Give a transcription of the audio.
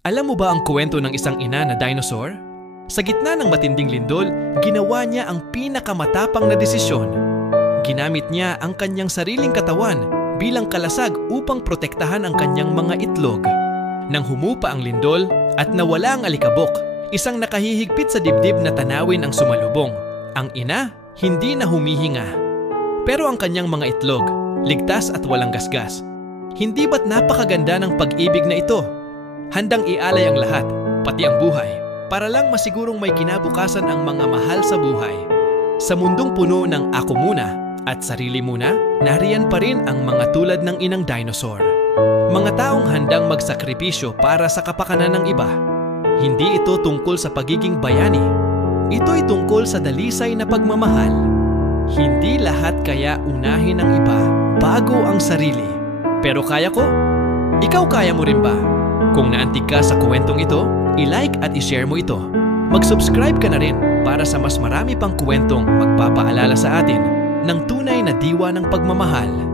Alam mo ba ang kwento ng isang ina na dinosaur? Sa gitna ng matinding lindol, ginawa niya ang pinakamatapang na desisyon. Ginamit niya ang kanyang sariling katawan bilang kalasag upang protektahan ang kanyang mga itlog. Nang humupa ang lindol at nawala ang alikabok, isang nakahihigpit sa dibdib na tanawin ang sumalubong. Ang ina, hindi na humihinga. Pero ang kanyang mga itlog, ligtas at walang gasgas. Hindi ba't napakaganda ng pag-ibig na ito? Handang ialay ang lahat, pati ang buhay, para lang masigurong may kinabukasan ang mga mahal sa buhay. Sa mundong puno ng ako muna at sarili muna, nariyan pa rin ang mga tulad ng inang dinosaur. Mga taong handang magsakripisyo para sa kapakanan ng iba. Hindi ito tungkol sa pagiging bayani. Ito'y tungkol sa dalisay na pagmamahal. Hindi lahat kaya unahin ang iba bago ang sarili. Pero kaya ko? Ikaw kaya mo rin ba? Kung naantig ka sa kwentong ito, i-like at i-share mo ito. Mag-subscribe ka na rin para sa mas marami pang kwentong magpapaalala sa atin ng tunay na diwa ng pagmamahal.